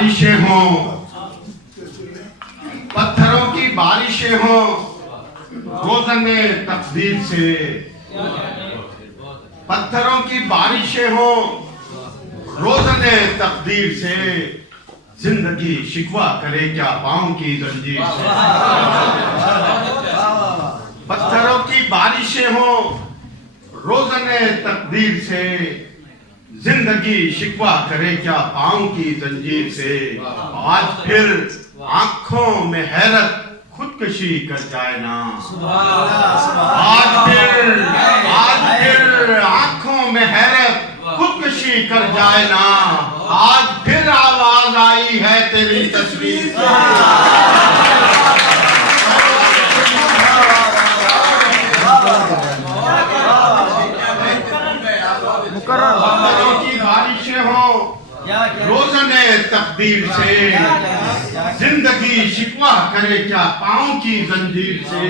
बारिशें हों, पत्थरों की बारिशें हों रोज़ने तकदीर से, पत्थरों की बारिशें हों रोज़ने तकदीर से, जिंदगी शिकवा करे क्या पाँव की जंजीर से। पत्थरों की बारिशें हों रोज़ने तकदीर से, जिंदगी शिकवा करे क्या पाँव की जंजीर से। आज फिर आंखों में हैरत खुदकशी कर जाए ना, आज फिर आंखों में हैरत खुदकशी कर जाए ना। आज फिर आवाज आई है तेरी तस्वीर से। पत्थरों की बारिशें हो रोज़ने तकदीर से, जिंदगी शिकवा करे क्या पाँव की जंजीर से।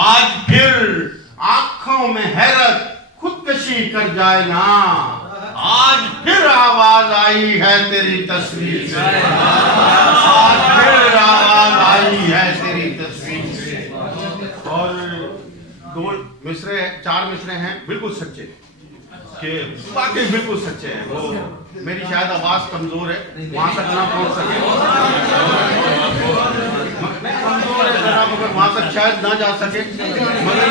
आज फिर आंखों में हैरत खुदकशी कर जाए ना, आज फिर आवाज आई है तेरी तस्वीर से। आज फिर आवाज आई है तेरी तस्वीर से। और दो मिसरे, चार मिसरे हैं बिल्कुल सच्चे, कि वाकई बिल्कुल सच्चे हैं। वो मेरी शायद आवाज कमजोर है, वहां तक ना पहुंच सके, कमजोर है जरा, मगर वहां तक शायद ना जा सके। मगर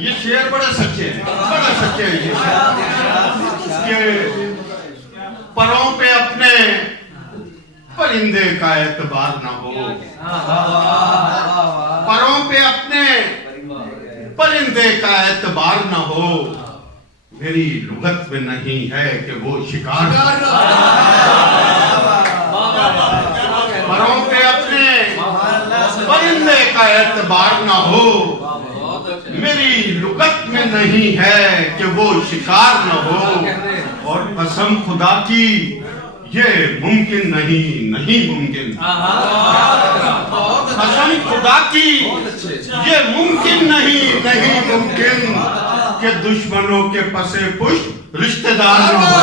ये शेर बड़े सच्चे हैं, बड़े सच्चे हैं ये। परों पे अपने परिंदे का एतबार ना हो, परों पे अपने परिंदे का एतबार ना हो, मेरी लुगत में नहीं है कि वो शिकार। परों पे अपने परिंदे का एतबार ना हो, मेरी लुगत में नहीं है कि वो शिकार न हो। और कसम खुदा की ये मुमकिन नहीं, नहीं मुमकिन। कसम खुदा की ये मुमकिन नहीं, नहीं मुमकिन कि दुश्मनों के पसे पुष्ट रिश्तेदार न हो।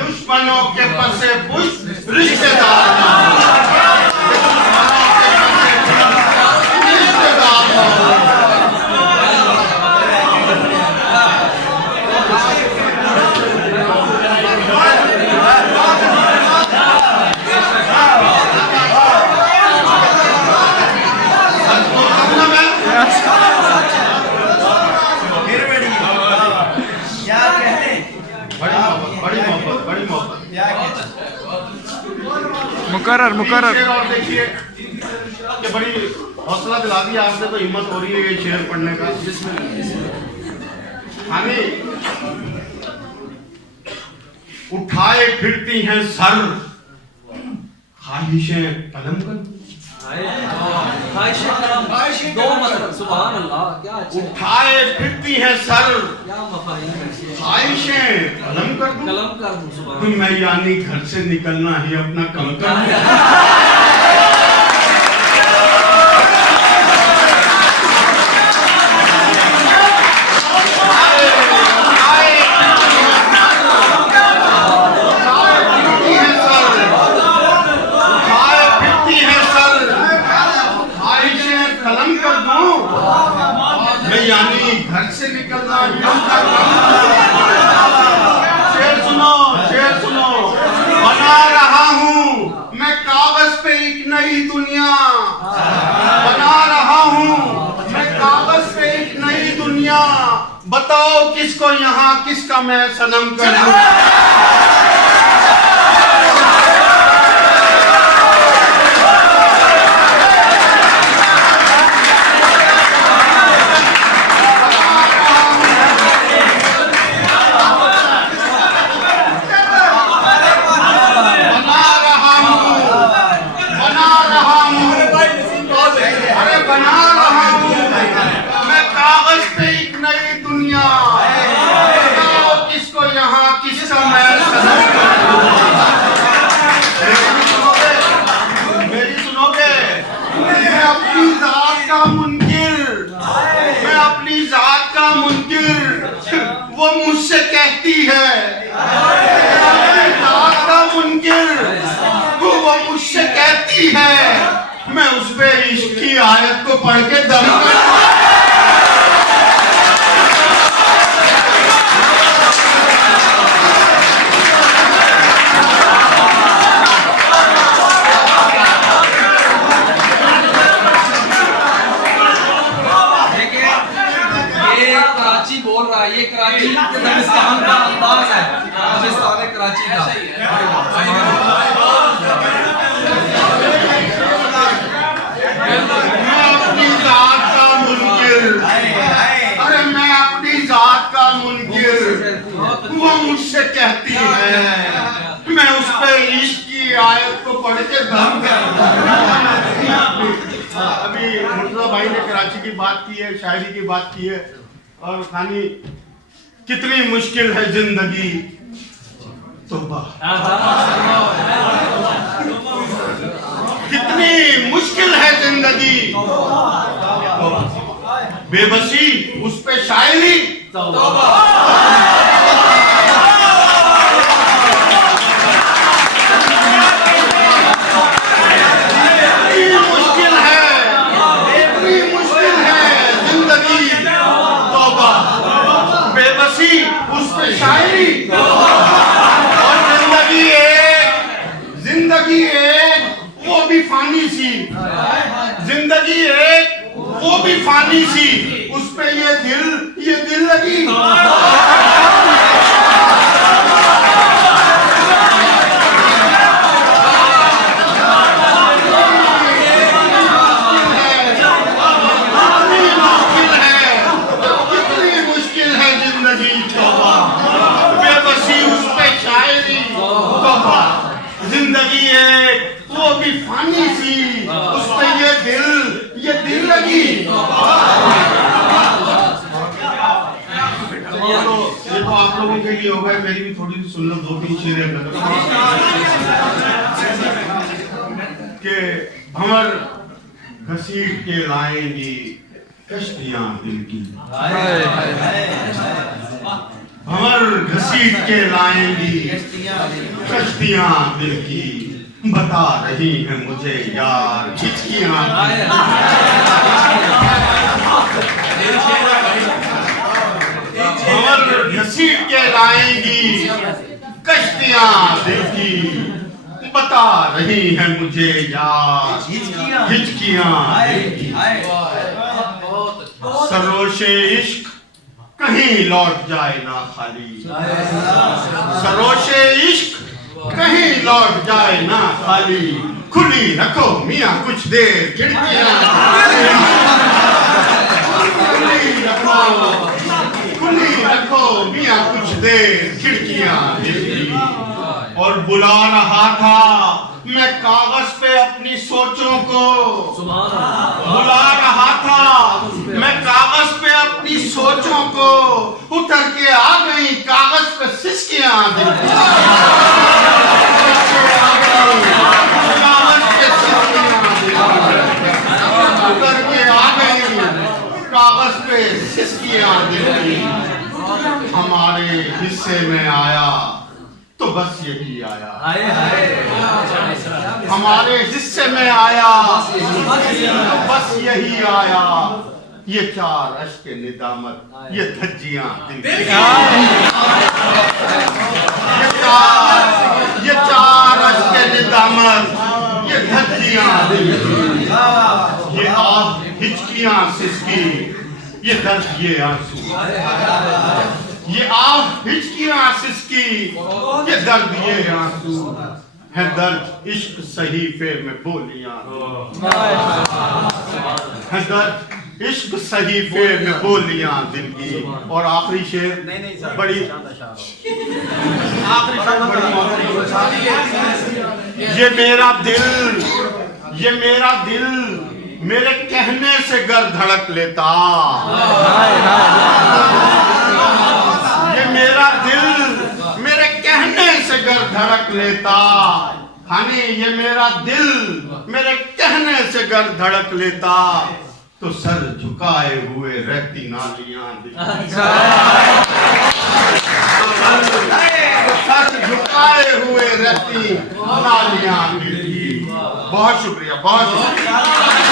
दुश्मनों के पसे पुष्ट रिश्तेदार मुकर्रर। और देखिए कि बड़ी हौसला दिला दिया आपने, तो हिम्मत हो रही है ये शेर पढ़ने का। हानि उठाए फिरती हैं सर, ख्वाहिशें कलम कर। दो मतलब सुभान अल्लाह, क्या उठाए फिरती हैं सर, क्या मफाहिम, ख्वाहिशें कलम कर दूं। कलम कर दूं सुभान। मैं यानी घर से निकलना ही अपना कम कर दूं। यानी घर से निकलना। शेर सुनो, शेर सुनो। बना रहा हूँ मैं कागज पे एक नई दुनिया, बना रहा हूँ मैं कागज पे एक नई दुनिया। बताओ किसको यहाँ किसका मैं सनम करूँ। बना रहा हूँ मैं कागज पे एक नई दुनिया, बताओ किसको यहाँ किसका मैं सनम करूं? मेरी सुनोगे? मैं अपनी जात का मुनकिर, मैं अपनी जात का मुनकिर, वो मुझसे कहती है, अपनी जात का मुनकिर, वो मुझसे कहती है, मैं उस पे इश्क की आयत को पढ़ के दम बोल रहा है, ये कराची दबिस्तान का अंदाज है, दबिस्तान कराची का। मैं अपनी जात का मुनकिर, अरे मैं अपनी जात का मुनकिर, वो मुझसे कहती है, मैं उस पे इश्क की आयत को पढ़ के दम कर। अभी मुर्तजा भाई ने कराची की बात की है, शायरी की बात की है, और खानी कितनी मुश्किल है जिंदगी, तौबा कितनी मुश्किल है जिंदगी, बेबसी उस पे शायरी, मुश्किल है जिंदगी, तौबा बेबसी उस पे शायरी, और जिंदगी एक वो भी फानी सी, जिंदगी एक वो भी फानी सी, उस पे ये दिल लगी। कितनी मुश्किल है जिंदगी, तौबा बेबसी उस पे शायरी, तौबा जिंदगी एक वो भी फानी सी, उस पे ये दिल लगी। ये तो आप लोगों के लिए होगा, मेरी भी थोड़ी सी सुन लो, 2-3 शेर के भंवर घसीट के लाएंगी कश्तियां दिल की, भंवर घसीट के लाएंगी कश्तियां दिल की, बता रही है मुझे यार हिचकियां, भंवर घसीट के लाएंगी कश्तियां दिल की, बता रही है मुझे यार हिचकियां दिल की। सरोशे इश्क कहीं लौट जाए ना खाली, सरोशे इश्क कहीं लौट जाए ना खाली, खुली रखो मियां कुछ देर खिड़कियां, खुली रखो मियां कुछ देर खिड़कियां, और बुला रहा था मैं कागज पे अपनी सोचों को, बुला रहा था मैं कागज पे अपनी सोचों को, उतर के आ गई कागज पे सिसकियां, कागज पे उतर के आ गई कागज पे सिसकियां, हमारे हिस्से में आया तो बस यही आया, हमारे हिस्से में आया तो बस यही आया, ये 4 अश्क निदामत, ये धज्जियां दिल की, ये 4 अश्क निदामत, ये धज्जियां दिल की, ये आह हिचकियां सिसकी, ये दर्द ये आंसू, ये आह हिचकियां सिसकी, ये दर्द ये आंसू, है दर्द इश्क सहीफे में बोलियां, है दर्द इश्क सहीफे में बोलियां दिल की। और आखिरी शेर बड़ी ये मेरा दिल मेरे कहने से गर धड़क लेता, धड़क लेता। हानि ये मेरा दिल मेरे कहने से गर धड़क लेता तो सर झुकाए हुए रहती नालियां दिखती। सर झुकाए हुए रहती नालियां दिखती। बहुत शुक्रिया, बहुत शुक्रिया।